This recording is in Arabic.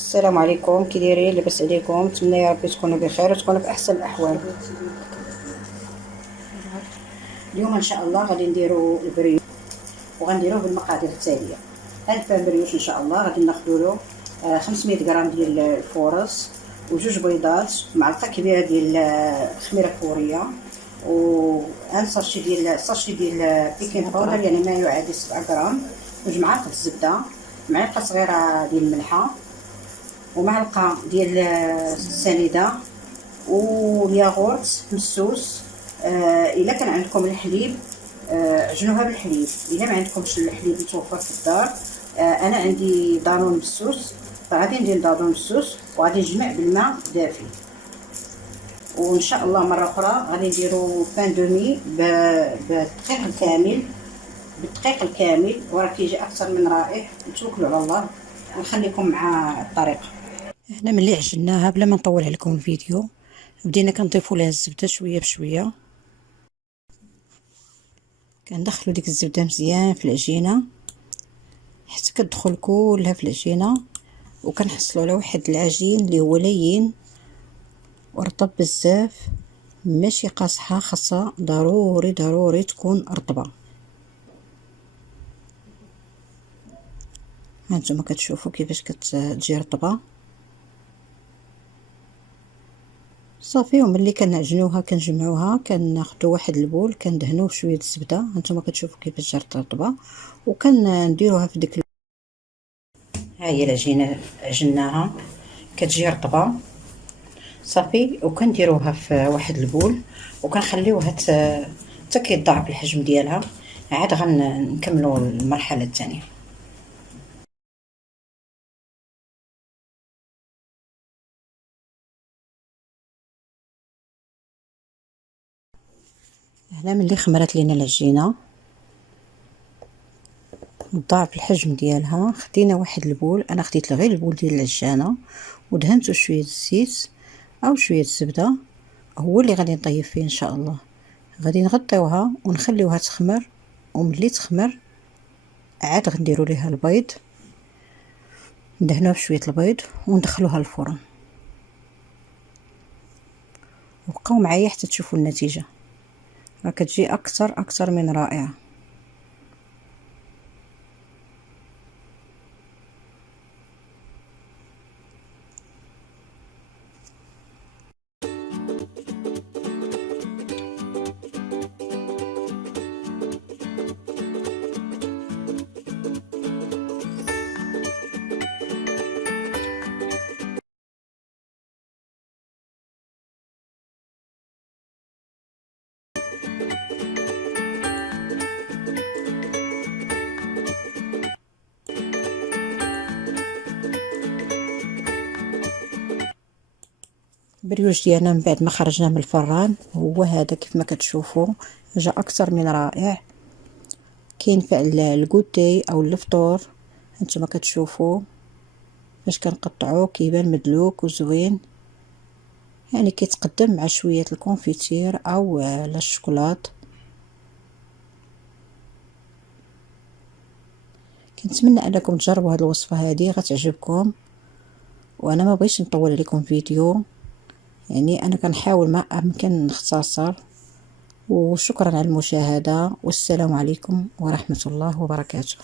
السلام عليكم، كي دايرين؟ لاباس عليكم؟ نتمنى يا ربي تكونوا بخير وتكونوا في احسن الاحوال. اليوم ان شاء الله غادي نديروا البريوش وغنديروه بالمقادير التاليه. هذا البان بريوش ان شاء الله غادي ناخذوا له 500 غرام ديال الفورص وجوج بيضات، معلقه كبيره ديال خميره كوريه، وان ساشي ديال بيكين باودر يعني ما يعادل 7 غرام، جوج معالق الزبده، معلقه صغيره ديال الملحه، ومعلقه ديال السنيده، والياغورت مسوس. الا كان عندكم الحليب عجنوها بالحليب، الا ما عندكمش الحليب متوفر في الدار انا عندي دانون مسوس، فغادي ندير دانون مسوس وغادي نجمع بالماء دافي. وان شاء الله مره اخرى غادي نديروا بان دومي بالدقيق الكامل وراه كيجي اكثر من رائع. نتوكلوا على الله ونخليكم مع الطريقه. هنا ملي عجناها بلا ما نطول عليكم الفيديو، بدينا كنضيفوا لها الزبده شويه بشويه، كندخلوا ديك الزبده مزيان في العجينه حتى كتدخل كلها في العجينه، وكنحصلوا على واحد العجين اللي هو لين ورطب بزاف، ماشي قاصحه، خاصها ضروري تكون رطبه. هانتوما كتشوفوا كيفاش كتجي رطبه صافي. وملي كنعجنوها كنجمعوها كناخذوا واحد البول كندهنوه بشويه الزبده، هانتوما كتشوفوا كيفاش جات رطبه، وكنديروها في ديك ها هي العجينه عجناها كتجي رطبه صافي، وكنديروها في واحد البول وكنخليوها حتى كيضاعف الحجم ديالها، عاد غنكملوا المرحله الثانيه. هنا ملي خمرت لينا العجينه ضاعف الحجم ديالها، خدينا واحد البول، انا خديت غير البول ديال العجانه ودهنته شويه الزيت او شويه الزبده، هو اللي غادي نطيب فيه ان شاء الله. غادي نغطيوها ونخليوها تخمر، وملي تخمر عاد غنديروا ليها البيض، ندهنوها بشويه البيض وندخلوها الفرن، وبقاو معايا حتى تشوفوا النتيجه، راه كتجي اكثر من رائعه. البريوش ديالنا من بعد ما خرجناه من الفران هو هذا كيف ما كتشوفوا، جا اكثر من رائع، كينفع الكوتي او الفطور. هانتوما كتشوفوا فاش كنقطعوه كيبان مدلوك وزوين، يعني كيتقدم مع شويه الكونفيتير او لا الشوكولات. كنتمنى انكم تجربوا هذه الوصفه، هذه غتعجبكم. وانا ما بغيتش نطول عليكم فيديو، يعني انا كنحاول ما امكن نختصر. وشكرا على المشاهده، والسلام عليكم ورحمه الله وبركاته.